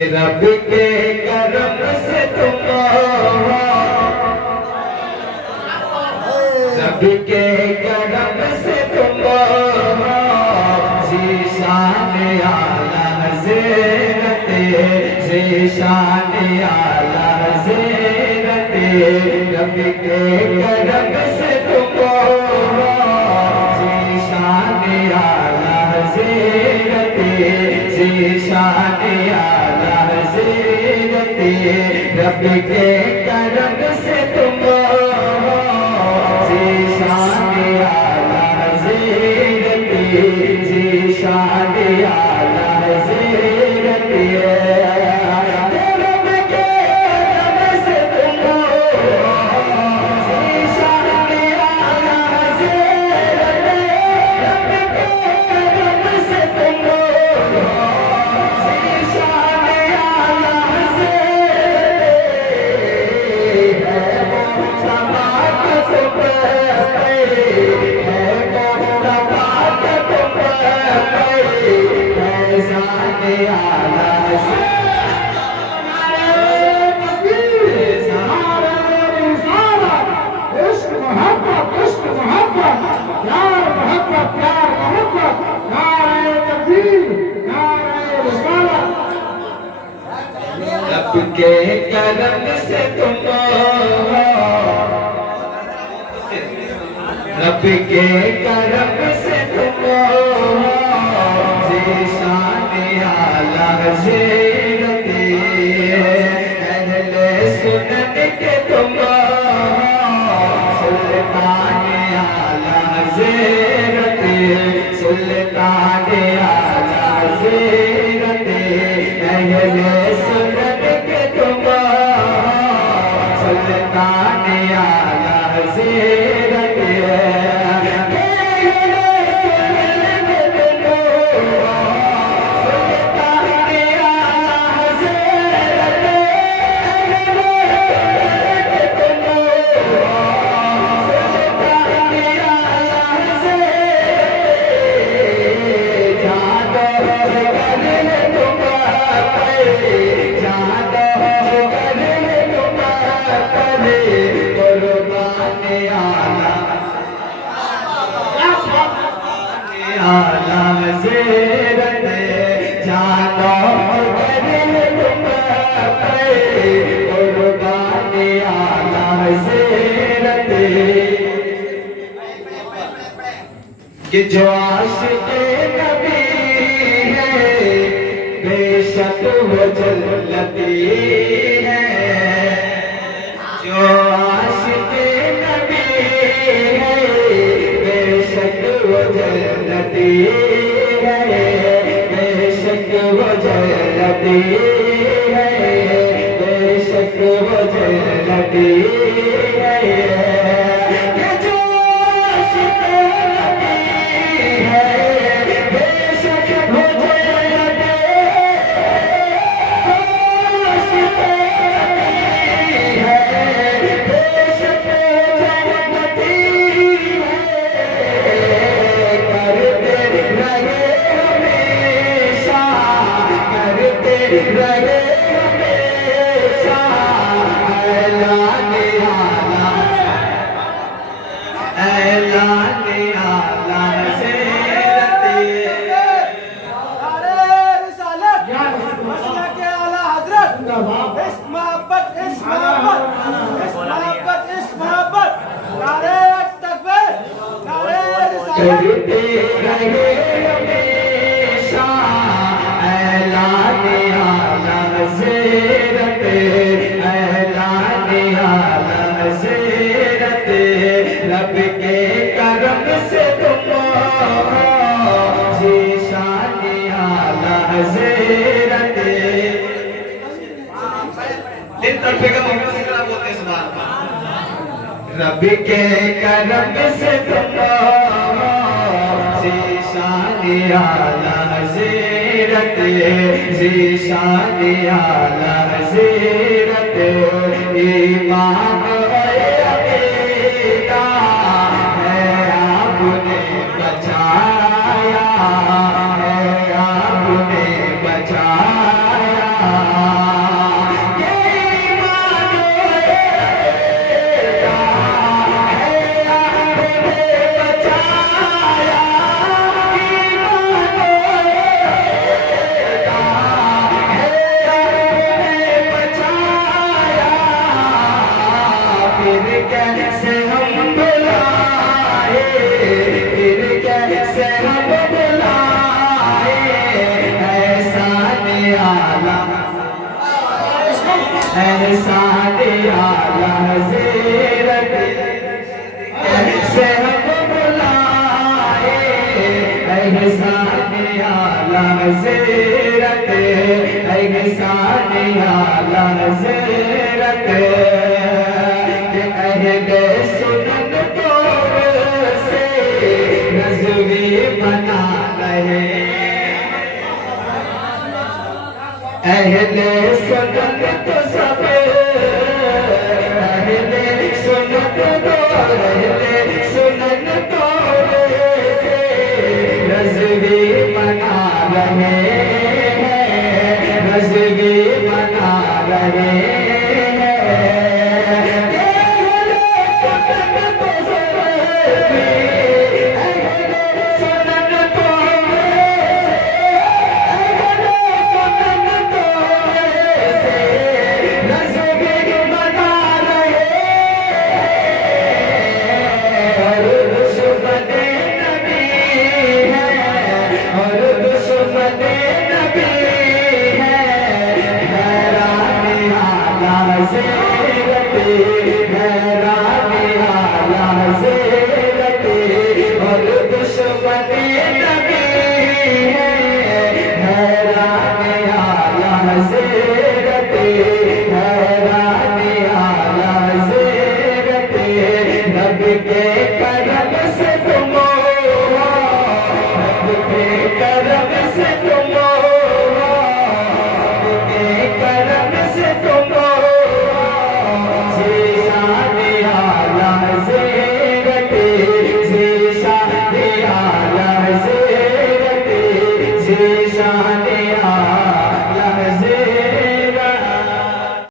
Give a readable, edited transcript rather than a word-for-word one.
रब के करम से तुम रब के करम से तुम ज़ीशान आला ज़ेरते ज़ीशान आला ज़ेरते रब के करम से तुम ज़ीशान आला ज़ेरते ज़ीशान आला ज़ेरते रब के करम से तुम ज़ीशान आला ज़ेरते ज़ीशान आला ज़ेरते रब के करम से तुम ज़ीशान आला ज़ेरते रब के करम से तुम ज़ीशान आला रब के करम से तुम रब के करम से तुम ज़ीशान आला ज़ेरते अहले सुन्नत के तुम सुल्तान आला ज़ेरते सुल्तान आला ज़ेरते अहले सुन्नत के तुम सुल्तान आला ज़ेरते आला ज़ेरते जानो करिए तुम पे कुर्बान आला ज़ेरते कि जो आशिक़े नबी है बेशक वो जन्नती है जो आशिक़े नबी है बेशक वो जन्नती है बेशक वो जन्नती है बेशक वो जन्नती है कि जो आशिक़े नबी है बेशक वो जन्नती आशिक़े नबी है बेशक वो जन्नती रहे हमेशा ऐलान आला ज़ेरते करते रहे हमेशा ऐलान आला ज़ेरते ऐलान आला ज़ेरते रब के करम से तुम ज़ीशान आला ज़ेरते दिन तड़पेगा मोहम्मद से करा बोलते इस बात का रब के करम से तुम ज़ीशान आला ज़ेरते ज़ीशान आला ज़ेरते ईमान अक़ीदा है आपने बचाया है आपने बचाया एहसान आला हज़रत कैसे हम बुलाए, एहसान आला हज़रत, एहसान आला हज़रत के अहले सुनन तोर से रज़वी बना रहे, अहले सुनन तो सब, अहले सुनन तो, अहले सुनन तोर से रज़वी बना रहे हैं, रज़वी बना रहे हैं। शान